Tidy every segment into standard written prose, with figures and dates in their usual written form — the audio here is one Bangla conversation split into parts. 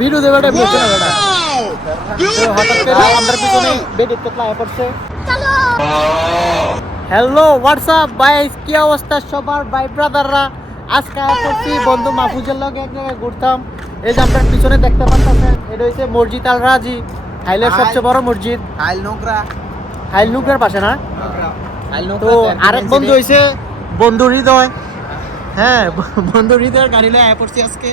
ভিডিও দেবাটা বেঁচে না বেটা হঠাৎ করে আমার পিছনে বেড ইত্তেলা পড়ছে হ্যালো হোয়াটসঅ্যাপ গাইস কি অবস্থা সবার ভাই ব্রাদাররা আজকে আসছি বন্ধু মাহফুজের লগে এক জায়গায় ঘুরতাম এই যে আপনার পিছনে দেখতে পাচ্ছেন এটা হইছে মসজিদ আল রাজি হাইলের সবচেয়ে বড় মসজিদ হাইল নুকরার পাশে না তো আরেক বন্ধু হইছে বন্ধু হৃদয় হ্যাঁ বন্ধু হৃদয়ের গাড়ি লয়ে পড়ছি আজকে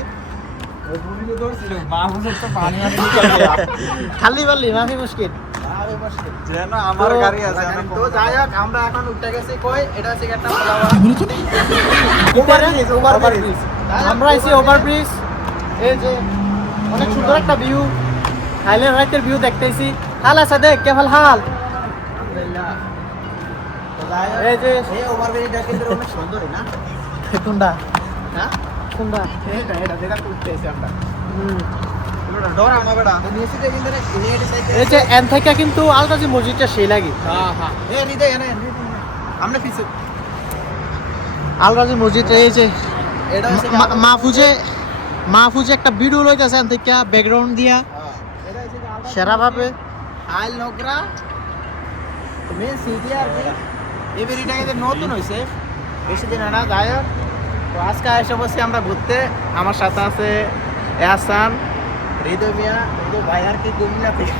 খালি বললি মাফি মুশকিল আমার গাড়ি আছে তো যাই হোক আমরা এখন উঠে গেছি কই এটা হচ্ছে একটা ওভারব্রিজ আমরা আইছি ওভারব্রিজ এই যে অনেক সুন্দর একটা ভিউ হাইলের রাতের ভিউ দেখতেছি হাল আছে দেখ কেবল হাল এই যে এই ওভারব্রিজটা কিন্তু অনেক সুন্দর না কোনটা হ্যাঁ কোনটা এটা যেটা করতেছি আমরা কিন্তু আলতাজি মসজিদটা সেই লাগে আলতাজি মসজিদ এই যে মাহফুজে একটা ভিডিও লইতেছে এন থেকে ব্যাকগ্রাউন্ড দিয়া সেরা ভাবে আইল নোকরা মেন সিটি আর এই বেরিটা কিন্তু নতুন হইছে বেশি দিন না যায় তো আজকে এসে বসে আমরা ঘুরতে আমার সাথে আছে এহসান হৃদয় মিয়া তো ভাই আর কি গুমনা থেকে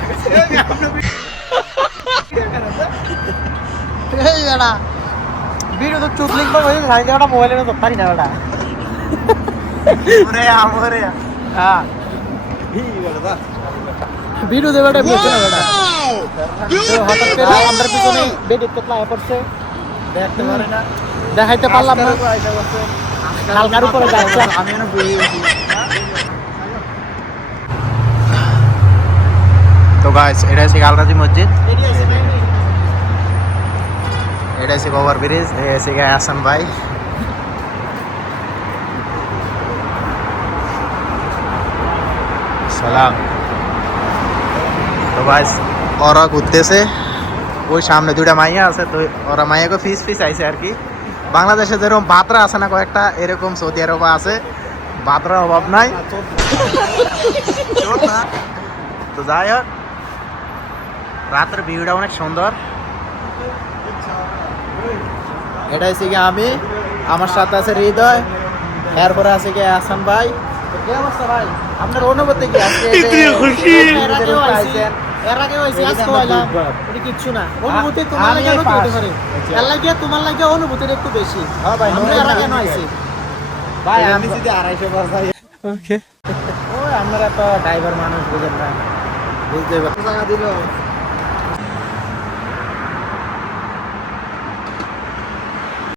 এই বেটা ভিডিও তো চুপ লিঙ্ক করে ভাই যেটা মোবাইলে তো পারি না বেটা ওরে আমরে হ্যাঁ ভিডিও দেবাটা বেঁচে না বেটা তো হঠাৎ করে আমার পিছনে বেড ইত্তেলা পড়ছে দেখতে পারে না দেখাইতে পারলাম না হালকার উপরে যাচ্ছে আমি না বুঝে গেছি তো গাইস এটা হচ্ছে আলরাজি মসজিদ এটা হচ্ছে ওভার ব্রিজ এই হচ্ছে হাসান ভাই সালাম তো গাইস ওরা ঘুরতেছে ওই সামনে দুইটা মাইয়া আছে তো ওরা মাইয়াকে ফিস আইছে আর কি বাংলাদেশে যেরকম বাতরা আছে না কয়েকটা এরকম সৌদি আরবে আছে বাতরার অভাব নাই তো যাই হোক রাতের ভিউটা অনেক সুন্দর এটা হচ্ছে কি আমি আমার সাথে আছে হৃদয় এরপরে আছে কি হাসান ভাই কি অবস্থা ভাই আপনার অনুভূতি কি আজকে এর আগেও আইছি আজকে হইলাম এটা কিচ্ছু না অনুভূতি তোমার লাগে হতে পারে এর লাগে তোমার লাগে অনুভূতিটা একটু বেশি হ্যাঁ ভাই আমরা এর আগে নয়ছি ভাই আমি যদি 250 বার যাই ওকে ওই আমরা তো ড্রাইভার মানুষ বুঝেন না বুঝতে পারছি জায়গা দিল